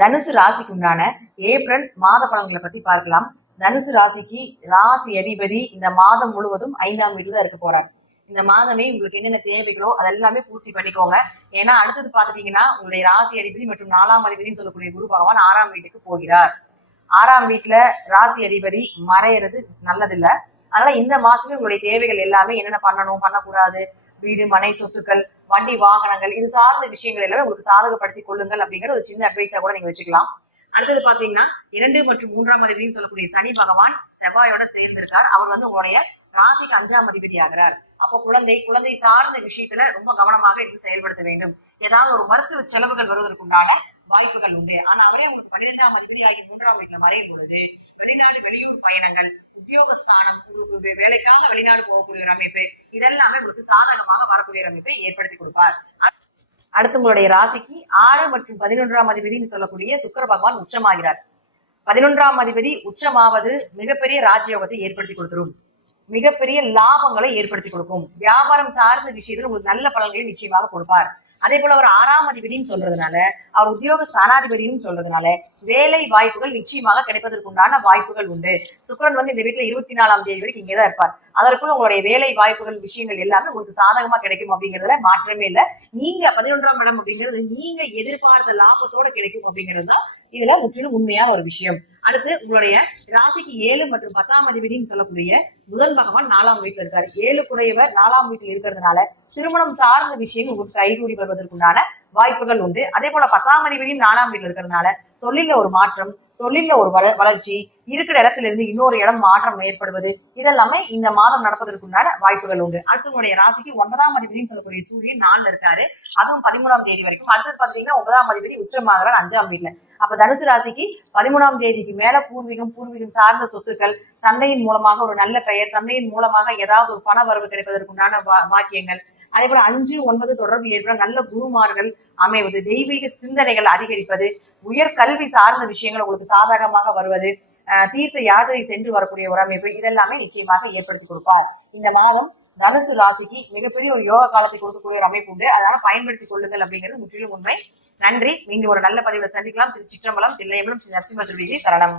தனுசு ராசிக்கு உண்டான ஏப்ரல் மாத பலன்களை பத்தி பார்க்கலாம். தனுசு ராசிக்கு ராசி அதிபதி இந்த மாதம் முழுவதும் ஐந்தாம் வீட்டுல தான் இருக்க போறார். இந்த மாதமே உங்களுக்கு என்னென்ன தேவைகளோ அதெல்லாமே பூர்த்தி பண்ணிக்கோங்க. ஏன்னா அடுத்தது பார்த்துட்டீங்கன்னா உங்களுடைய ராசி அதிபதி மற்றும் நாலாம் அதிபதினு சொல்லக்கூடிய குரு பகவான் ஆறாம் வீட்டுக்கு போகிறார். ஆறாம் வீட்டுல ராசி அதிபதி மறையிறது நல்லதில்லை. அதனால இந்த மாசமே உங்களுடைய தேவைகள் எல்லாமே என்னென்ன பண்ணணும் பண்ணக்கூடாது வீடு மனை சொத்துக்கள் வண்டி வாகனங்கள் இது சார்ந்த விஷயங்கள் எல்லாமே உங்களுக்கு சாதகப்படுத்தி கொள்ளுங்கள் அப்படிங்கிற ஒரு சின்ன அட்வைஸா கூட நீங்க வச்சுக்கலாம். அடுத்தது பாத்தீங்கன்னா இரண்டு மற்றும் மூன்றாம் அதிபதினு சொல்லக்கூடிய சனி பகவான் செவ்வாயோட சேர்ந்திருக்கார். அவர் வந்து உங்களுடைய ராசிக்கு அஞ்சாம் அதிபதி ஆகிறார். அப்போ குழந்தை குழந்தை சார்ந்த விஷயத்துல ரொம்ப கவனமாக இருந்து செயல்படுத்த வேண்டும். ஏதாவது ஒரு மருத்துவ செலவுகள் வருவதற்குண்டான வாய்ப்புகள் உண்டு. ஆனா அவரே உங்களுக்கு பன்னிரெண்டாம் அதிபதி ஆகிய மூன்றாம் வீட்டுல மறையும் பொழுது வெளிநாடு வெளியூர் பயணங்கள் உத்தியோகஸ்தானம் வேலைக்காக வெளிநாடு போகக்கூடிய ஒரு அமைப்பு இதெல்லாமே உங்களுக்கு சாதகமாக வரக்கூடிய ஒரு அமைப்பை ஏற்படுத்தி கொடுப்பார். அடுத்து உங்களுடைய ராசிக்கு ஆறு மற்றும் பதினொன்றாம் அதிபதினு சொல்லக்கூடிய சுக்கர பகவான் உச்சமாகிறார். பதினொன்றாம் அதிபதி உச்சமாவது மிகப்பெரிய ராஜயோகத்தை ஏற்படுத்தி கொடுத்துரும். மிகப்பெரிய லாபங்களை ஏற்படுத்தி கொடுக்கும். வியாபாரம் சார்ந்த விஷயத்தில் உங்களுக்கு நல்ல பலன்களை நிச்சயமாக கொடுப்பார். அதே போல அவர் ஆறாம் அதிபதினு சொல்றதுனால அவர் உத்தியோக ஸ்தானாதிபதினு சொல்றதுனால வேலை வாய்ப்புகள் நிச்சயமாக கிடைப்பதற்குண்டான வாய்ப்புகள் உண்டு. சுக்கிரன் வந்து இந்த வீட்டுல இருபத்தி நாலாம் தேதி வரைக்கும் இங்கே தான் இருப்பார். அதற்குள்ள உங்களுடைய வேலை வாய்ப்புகள் விஷயங்கள் எல்லாமே உங்களுக்கு சாதகமா கிடைக்கும் அப்படிங்கிறதுல மாற்றமே இல்லை. நீங்க பதினொன்றாம் இடம் அப்படிங்கிறது நீங்க எதிர்பார்த்த லாபத்தோட கிடைக்கும் அப்படிங்கிறது தான் இதுல முற்றிலும் உண்மையான ஒரு விஷயம். அடுத்து உங்களுடைய ராசிக்கு ஏழு மற்றும் பத்தாம் அதிபதினு சொல்லக்கூடிய புதன் பகவான் நாலாம் வீட்டில் இருக்காரு. ஏழு குறையவர் நாலாம் வீட்டில் இருக்கிறதுனால திருமணம் சார்ந்த விஷயம் உங்களுக்கு கைகூடி வருவதற்குண்டான வாய்ப்புகள் உண்டு. அதே போல பத்தாம் அதிபதியும் நாலாம் வீட்டில் இருக்கிறதுனால தொழில ஒரு மாற்றம் தொழில ஒரு வள வளர்ச்சி இருக்கிற இடத்துல இருந்து இன்னொரு இடம் மாற்றம் ஏற்படுவது இதெல்லாமே இந்த மாதம் நடப்பதற்குண்டான வாய்ப்புகள் உண்டு. அடுத்து உங்களுடைய ராசிக்கு ஒன்பதாம் அதிபதினு சொல்லக்கூடிய சூரியன் நாலுல இருக்காரு. அதுவும் பதிமூணாம் தேதி வரைக்கும். அடுத்தது பாத்தீங்கன்னா ஒன்பதாம் அதிபதி உச்சமாகிறார் அஞ்சாம் வீட்டுல. அப்ப தனுசு ராசிக்கு பதிமூணாம் தேதிக்கு மேல பூர்வீகம் பூர்வீகம் சார்ந்த சொத்துக்கள் தந்தையின் மூலமாக ஒரு நல்ல பெயர் தந்தையின் மூலமாக ஏதாவது ஒரு பண வரவு கிடைப்பதற்குண்டான வாக்கியங்கள். அதே போல அஞ்சு ஒன்பது தொடர்பு ஏற்பட நல்ல குருமார்கள் அமைவது தெய்வீக சிந்தனைகள் அதிகரிப்பது உயர் கல்வி சார்ந்த விஷயங்கள் உங்களுக்கு சாதகமாக வருவது அஹ் தீர்த்த யாத்திரை சென்று வரக்கூடிய ஒரு அமைப்பு இதெல்லாமே நிச்சயமாக ஏற்படுத்தி கொடுப்பார். இந்த மாதம் தனுசு ராசிக்கு மிகப்பெரிய ஒரு யோகா காலத்தை கொடுக்கக்கூடிய ஒரு அமைப்பு உண்டு. அதனால பயன்படுத்திக் கொள்ளுங்கள் அப்படிங்கிறது முற்றிலும் உண்மை. நன்றி. மீண்டும் ஒரு நல்ல பதிவில் சந்திக்கலாம். திரு சிற்றம்பலம் தில்லையம்பலம் ஸ்ரீ நரசிம்ம திருவிழி சரணம்.